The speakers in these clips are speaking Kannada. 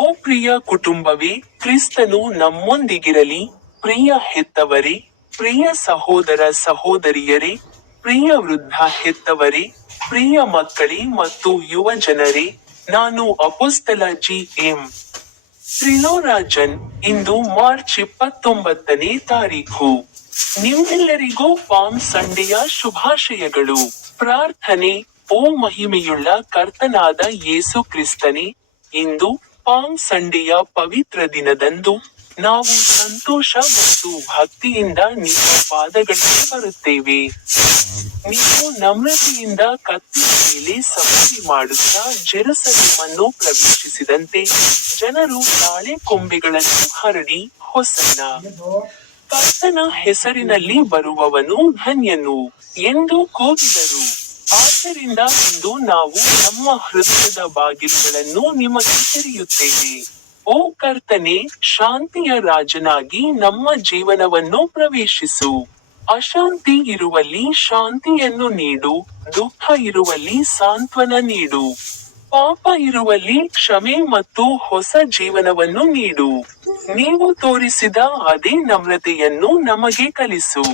ಓ ಪ್ರಿಯ ಕುಟುಂಬವೇ, ಕ್ರಿಸ್ತನು ನಮ್ಮೊಂದಿಗಿರಲಿ. ಪ್ರಿಯ ಹೆತ್ತವರೇ, ಪ್ರಿಯ ಸಹೋದರ ಸಹೋದರಿಯರೇ, ಪ್ರಿಯ ವೃದ್ಧ ಹೆತ್ತವರೇ, ಪ್ರಿಯ ಮಕ್ಕಳೇ ಮತ್ತು ಯುವ ಜನರೇ, ನಾನು ಅಪೊಸ್ತಲ ಜಿ.ಎಂ. ತ್ರಿಲೋರಾಜನ್. ಇಂದು ಮಾರ್ಚ್ 29ನೇ ತಾರೀಖು. ನಿಮ್ಮೆಲ್ಲರಿಗೂ ಪಾಮ್ ಸಂಡೆಯ ಶುಭಾಶಯಗಳು. ಪ್ರಾರ್ಥನೆ. ಓ ಮಹಿಮೆಯುಳ್ಳ ಕರ್ತನಾದ ಯೇಸು ಕ್ರಿಸ್ತನೇ, ಇಂದು ಪಾಮ್ ಸಂಡೆಯ ಪವಿತ್ರ ದಿನದಂದು ನಾವು ಸಂತೋಷ ಮತ್ತು ಭಕ್ತಿಯಿಂದ ನಿಮ್ಮ ಪಾದಗಳಿಗೆ ಬರುತ್ತೇವೆ. ನೀವು ನಮ್ರತೆಯಿಂದ ಕತ್ತಿಯ ಮೇಲೆ ಸವಾರಿ ಮಾಡುತ್ತಾ ಜೆರುಸಲೇಮನ್ನು ಪ್ರವೇಶಿಸಿದಂತೆ ಜನರು ತಾಳೆ ಕೊಂಬೆಗಳನ್ನು ಹರಡಿ, ಹೊಸನ್ನ ಕರ್ತನ ಹೆಸರಿನಲ್ಲಿ ಬರುವವನು ಧನ್ಯನು ಎಂದು ಕೂಗಿದರು. ಆದ್ದರಿಂದ ಇಂದು ನಾವು ನಮ್ಮ ಹೃದಯದ ಬಾಗಿಲುಗಳನ್ನು ನಿಮಗೆ ತೆರೆಯುತ್ತೇವೆ. ಓ ಕರ್ತನೇ, ಶಾಂತಿಯ ರಾಜನಾಗಿ ನಮ್ಮ ಜೀವನವನ್ನು ಪ್ರವೇಶಿಸು. ಅಶಾಂತಿ ಇರುವಲ್ಲಿ ಶಾಂತಿಯನ್ನು ನೀಡು, ದುಃಖ ಇರುವಲ್ಲಿ ಸಾಂತ್ವನ ನೀಡು, ಪಾಪ ಇರುವಲ್ಲಿ ಕ್ಷಮೆ ಮತ್ತು ಹೊಸ ಜೀವನವನ್ನು ನೀಡು. ನೀವು ತೋರಿಸಿದ ಅದೇ ನಮ್ರತೆಯನ್ನು ನಮಗೆ ಕಲಿಸು.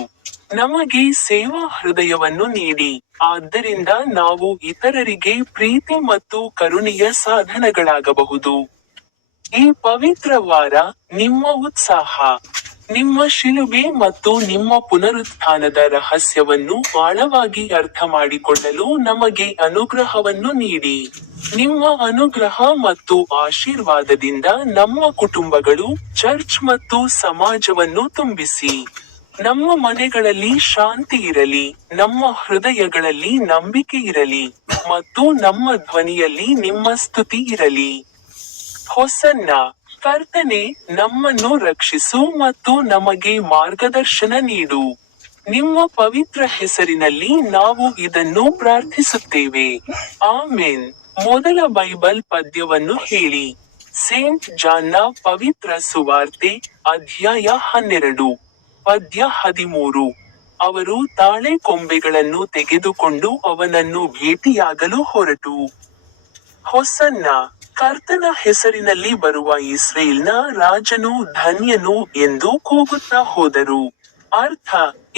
ನಮಗೆ ಸೇವಾ ಹೃದಯವನ್ನು ನೀಡಿ, ಆದ್ದರಿಂದ ನಾವು ಇತರರಿಗೆ ಪ್ರೀತಿ ಮತ್ತು ಕರುಣೆಯ ಸಾಧನಗಳಾಗಬಹುದು. ಈ ಪವಿತ್ರ ವಾರ, ನಿಮ್ಮ ಉತ್ಸಾಹ, ನಿಮ್ಮ ಶಿಲುಬೆ ಮತ್ತು ನಿಮ್ಮ ಪುನರುತ್ಥಾನದ ರಹಸ್ಯವನ್ನು ಆಳವಾಗಿ ಅರ್ಥಮಾಡಿಕೊಳ್ಳಲು ನಮಗೆ ಅನುಗ್ರಹವನ್ನು ನೀಡಿ. ನಿಮ್ಮ ಅನುಗ್ರಹ ಮತ್ತು ಆಶೀರ್ವಾದದಿಂದ ನಮ್ಮ ಕುಟುಂಬಗಳು, ಚರ್ಚ್ ಮತ್ತು ಸಮಾಜವನ್ನು ತುಂಬಿಸಿ. ನಮ್ಮ ಮನೆಗಳಲ್ಲಿ ಶಾಂತಿ ಇರಲಿ, ನಮ್ಮ ಹೃದಯಗಳಲ್ಲಿ ನಂಬಿಕೆ ಇರಲಿ, ಮತ್ತು ನಮ್ಮ ಧ್ವನಿಯಲ್ಲಿ ನಿಮ್ಮ ಸ್ತುತಿ ಇರಲಿ. ಹೊಸನ್ನ. ಕರ್ತನೇ, ನಮ್ಮನ್ನು ರಕ್ಷಿಸು ಮತ್ತು ನಮಗೆ ಮಾರ್ಗದರ್ಶನ ನೀಡು. ನಿಮ್ಮ ಪವಿತ್ರ ಹೆಸರಿನಲ್ಲಿ ನಾವು ಇದನ್ನು ಪ್ರಾರ್ಥಿಸುತ್ತೇವೆ. ಆಮೆನ್. ಮೊದಲ ಬೈಬಲ್ ಪದ್ಯವನ್ನು ಹೇಳಿ. ಸೇಂಟ್ ಜಾನ್ನ ಪವಿತ್ರ ಸುವಾರ್ತೆ, ಅಧ್ಯಾಯ 12, ಪದ್ಯ 13. ಅವರು ತಾಳೆ ಕೊಂಬೆಗಳನ್ನು ತೆಗೆದುಕೊಂಡು ಅವನನ್ನು ಭೇಟಿಯಾಗಲು ಹೊರಟು. ಹೊಸನ್ನ. ಕರ್ತನ ಹೆಸರಿನಲ್ಲಿ ಬರುವ ಇಸ್ರೇಲ್ನ ರಾಜನು ಧನ್ಯನು ಎಂದು ಕೂಗುತ್ತಾ ಹೋದರು. ಅರ್ಥ: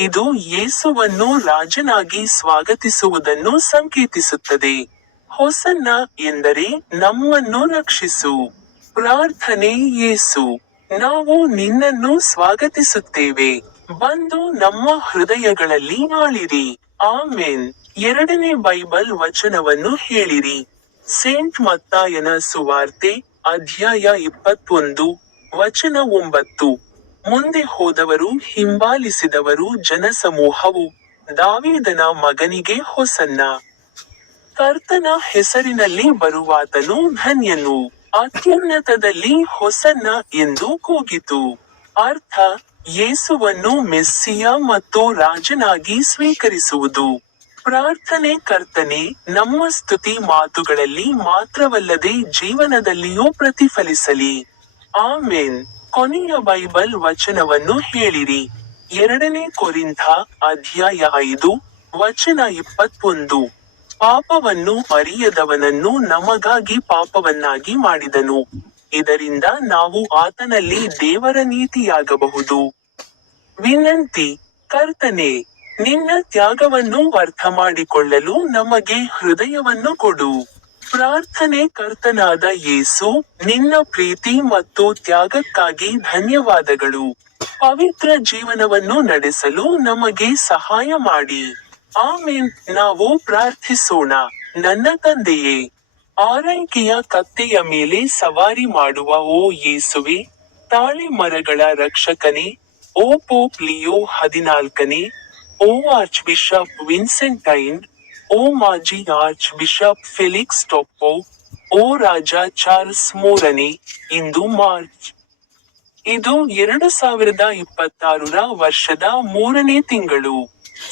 ಇದು ಯೇಸುವನ್ನು ರಾಜನಾಗಿ ಸ್ವಾಗತಿಸುವುದನ್ನು ಸಂಕೇತಿಸುತ್ತದೆ. ಹೊಸನ್ನ ಎಂದರೆ ನಮ್ಮನ್ನು ರಕ್ಷಿಸು. ಪ್ರಾರ್ಥನೆ. ಯೇಸು, ನಾವು ನಿನ್ನನ್ನು ಸ್ವಾಗತಿಸುತ್ತೇವೆ. ಬಂದು ನಮ್ಮ ಹೃದಯಗಳಲ್ಲಿ ಆಳಿರಿ. ಆಮೆನ್. ಎರಡನೇ ಬೈಬಲ್ ವಚನವನ್ನು ಹೇಳಿರಿ. ಸೇಂಟ್ ಮತ್ತಾಯನ ಸುವಾರ್ತೆ, ಅಧ್ಯಾಯ 21, ವಚನ 9. ಮುಂದೆ ಹೋದವರು ಹಿಂಬಾಲಿಸಿದವರು ಜನಸಮೂಹವು, ದಾವೀದನ ಮಗನಿಗೆ ಹೊಸನ್ನ. ಕರ್ತನ ಹೆಸರಿನಲ್ಲಿ ಬರುವಾತನು ಧನ್ಯನು. ಅತ್ಯುನ್ನತದಲ್ಲಿ ಹೊಸನ್ನ ಎಂದು ಕೂಗಿತು. ಅರ್ಥ: ಯೇಸುವನ್ನು ಮೆಸ್ಸಿಯ ಮತ್ತು ರಾಜನಾಗಿ ಸ್ವೀಕರಿಸುವುದು. ಪ್ರಾರ್ಥನೆ. ಕರ್ತನೇ, ನಮ್ಮ ಸ್ತುತಿ ಮಾತುಗಳಲ್ಲಿ ಮಾತ್ರವಲ್ಲದೆ ಜೀವನದಲ್ಲಿಯೂ ಪ್ರತಿಫಲಿಸಲಿ. ಆಮೆನ್. ಕೊನೆಯ ಬೈಬಲ್ ವಚನವನ್ನು ಹೇಳಿರಿ. ಎರಡನೇ ಕೊರಿಂಥ, ಅಧ್ಯಾಯ 5, ವಚನ 21. ಪಾಪವನ್ನು ಅರಿಯದವನನ್ನು ನಮಗಾಗಿ ಪಾಪವನ್ನಾಗಿ ಮಾಡಿದನು, ಇದರಿಂದ ನಾವು ಆತನಲ್ಲಿ ದೇವರ ನೀತಿಯಾಗಬಹುದು. ವಿನಂತಿ. ಕರ್ತನೇ, ನಿನ್ನ ತ್ಯಾಗವನ್ನು ಅರ್ಥಮಾಡಿಕೊಳ್ಳಲು ನಮಗೆ ಹೃದಯವನ್ನು ಕೊಡು. ಪ್ರಾರ್ಥನೆ. ಕರ್ತನಾದ ಯೇಸು, ನಿನ್ನ ಪ್ರೀತಿ ಮತ್ತು ತ್ಯಾಗಕ್ಕಾಗಿ ಧನ್ಯವಾದಗಳು. ಪವಿತ್ರ ಜೀವನವನ್ನು ನಡೆಸಲು ನಮಗೆ ಸಹಾಯ ಮಾಡಿ. ಆಮೆನ್. ನಾವು ಪ್ರಾರ್ಥಿಸೋಣ. ನನ್ನ ತಂದೆಯೇ, ಆರೈಕೆಯ ಕತ್ತೆಯ ಮೇಲೆ ಸವಾರಿ ಮಾಡುವ ಓ ಯೇಸುವೆ, ತಾಳೆ ಮರಗಳ ರಕ್ಷಕನೇ, ಓ ಪೋಪ್ ಲಿಯೋ 14ನೇ, ಓ ಆರ್ಚ್ ಬಿಷಪ್ ವಿನ್ಸೆಂಟೈನ್, ಓ ಮಾಜಿ ಆರ್ಚ್ ಬಿಷಪ್ ಫೆಲಿಕ್ಸ್ ಟೊಪ್ಪೊ, ಓ ರಾಜ ಚಾರ್ಲ್ಸ್ 3ನೇ, ಇಂದು ಮಾರ್ಚ್. ಇದು 2026ರ ವರ್ಷದ 3ನೇ ತಿಂಗಳು.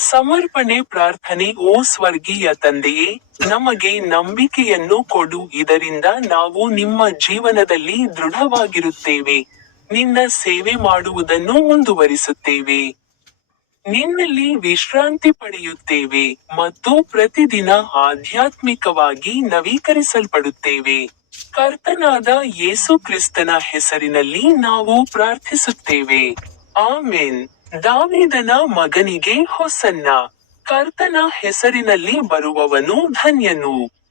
ಸಮರ್ಪಣೆ. ಪ್ರಾರ್ಥನೆ. ಓ ಸ್ವರ್ಗೀಯ ತಂದೆಯೇ, ನಮಗೆ ನಂಬಿಕೆಯನ್ನು ಕೊಡು, ಇದರಿಂದ ನಾವು ನಿಮ್ಮ ಜೀವನದಲ್ಲಿ ದೃಢವಾಗಿರುತ್ತೇವೆ, ನಿನ್ನ ಸೇವೆ ಮಾಡುವುದನ್ನು ಮುಂದುವರಿಸುತ್ತೇವೆ, ನಿನ್ನಲ್ಲಿ ವಿಶ್ರಾಂತಿ ಪಡೆಯುತ್ತೇವೆ, ಮತ್ತು ಪ್ರತಿದಿನ ಆಧ್ಯಾತ್ಮಿಕವಾಗಿ ನವೀಕರಿಸಲ್ಪಡುತ್ತೇವೆ. ಕರ್ತನಾದ ಯೇಸು ಕ್ರಿಸ್ತನ ಹೆಸರಿನಲ್ಲಿ ನಾವು ಪ್ರಾರ್ಥಿಸುತ್ತೇವೆ. ಆಮೆನ್. ದಾವೀದನ ಮಗನಿಗೆ ಹೊಸನ್ನ. ಕರ್ತನ ಹೆಸರಿನಲ್ಲಿ ಬರುವವನು ಧನ್ಯನು.